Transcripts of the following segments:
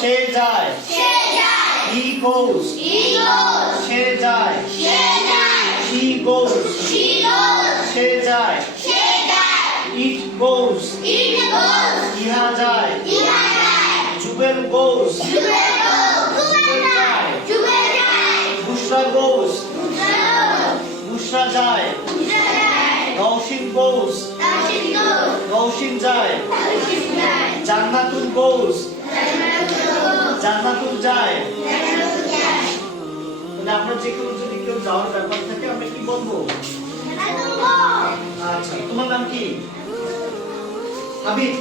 সে যায়। হি গোস। হি সে যায়। She goes. সে যায়। ইট গোস। ইহা যায়। জুবেল গোস। বুশরা গোস। বুশরা যায়। বুশরা গোস। তাশিদ যায়। জান্নাতুল গোস। জান্নাতুল যায়। তাহলে আমরা যে কোনো যদি কেউ যাওয়ার ব্যাপার থাকে আমরা কি বলব? আচ্ছা তোমার নাম কি? হাবিব।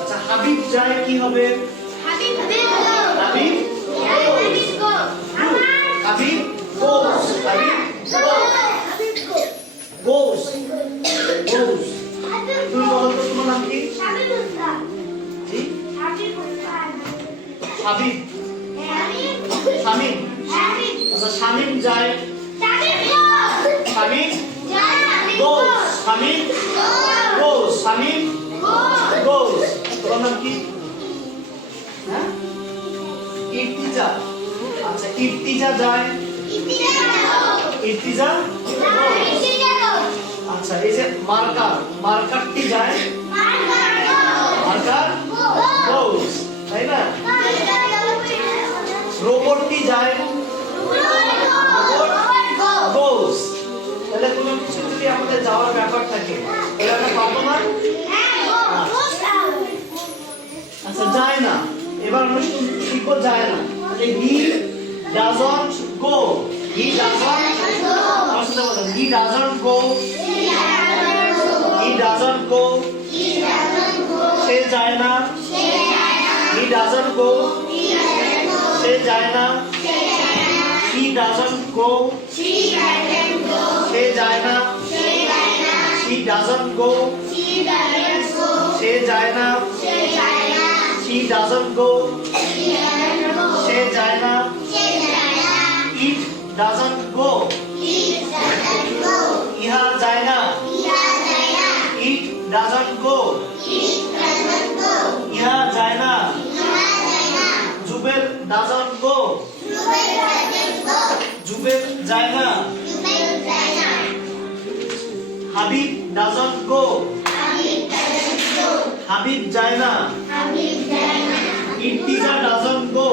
আচ্ছা হাবিব যায় কি হবে? হাবিব হাবিব? হাবিব শামিম আচ্ছা শামিম যায়। শামিম গোস শামিম গোস শামিম গোস গোস তোমার নাম কি? হ্যাঁ? ইর্তিজা। আচ্ছা ইর্তিজা যায়। ইর্তিজা? আচ্ছা এই যে মার্কার। মার্কারটি যায়। মার্কার গোস তাই না? রোবটটি যায় গোস তাহলে কোনো কিছু যদি আমাদের যাওয়ার ব্যাপার থাকে তাহলে আমরা পাবো না? আচ্ছা যায় না। এবার আমরা শিখব যায় না। তাহলে he doesn't go he doesn't he doesn't go he doesn't go সে যায় না। হি ডাজন্ট গো সে যায় না হি ডাজন্ট গো সে যায় না হি ডাজন্ট গো সে যায় না হি ডাজন্ট গো সে যায় না ইট ডাজন্ট গো ইহা যায় না ইট ডাজন্ট গো ইহা জুবেল ডাজন্ট গো। জুবেল যায় না হাবিব ডাজন্ট গো। হাবিব যায় না ইর্তিজা ডাজন্ট গো।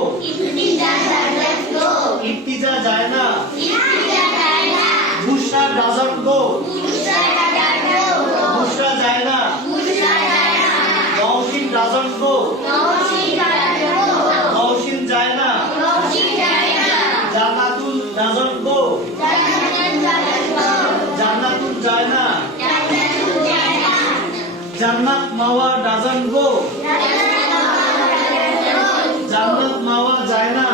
ইর্তিজা যায় না বুশরা ডাজন্ট গো বুশরা যায় না নওশিন ডাজন্ট গো। নওশিন জান্নাত মাওয়া ডাজন্ট গো। জান্নাত মাওয়া যায় না।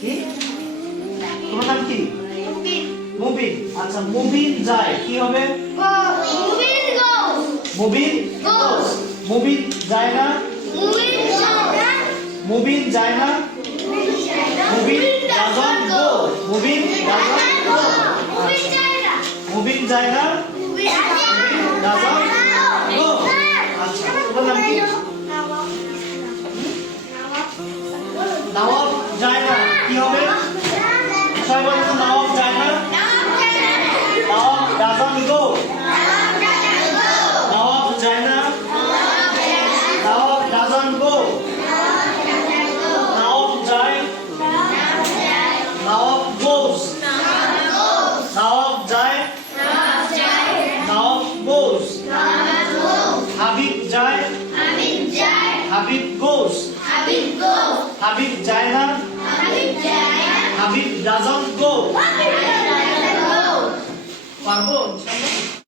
কি? মুবিন। আচ্ছা মুবিন যায়। কি হবে? মুবিন. মুবিন যায় না? মুবিন যায় না? Mubin doesn't go Mubin doesn't গো মুবিন হাবিব গোস হাবিব যায় না হাবিব ডাজন্ট গো পারব ইনশাআল্লাহ